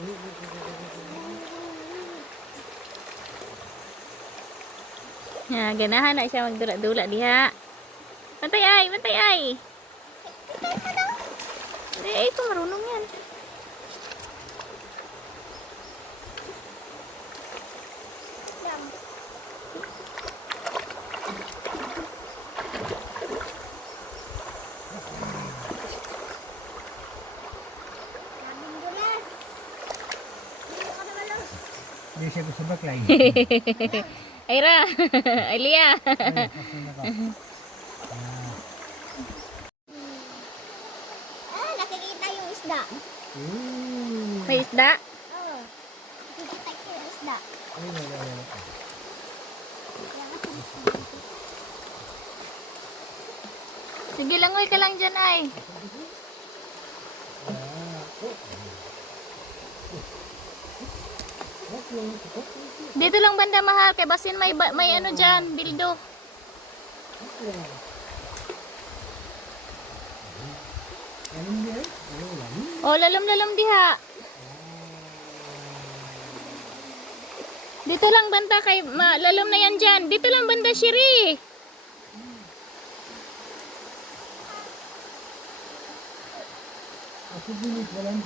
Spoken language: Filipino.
Ya, ganahan na siya magdula-dula diha. Bantay ay, bantay ay. Ito marunong yan. Hindi siya gusto baklay. Aira, Alia. Nakikita yung isda. May isda? Oo. Nakikita ko yung isda. Sige, langoy ka lang dyan ay. Dito lang banda mahal kay basin may ano diyan, bildo. Oh, lalom-lalom diha. Dito lang banda kay lalom na yan diyan. Dito lang banda Shiri. Ako bilis, walang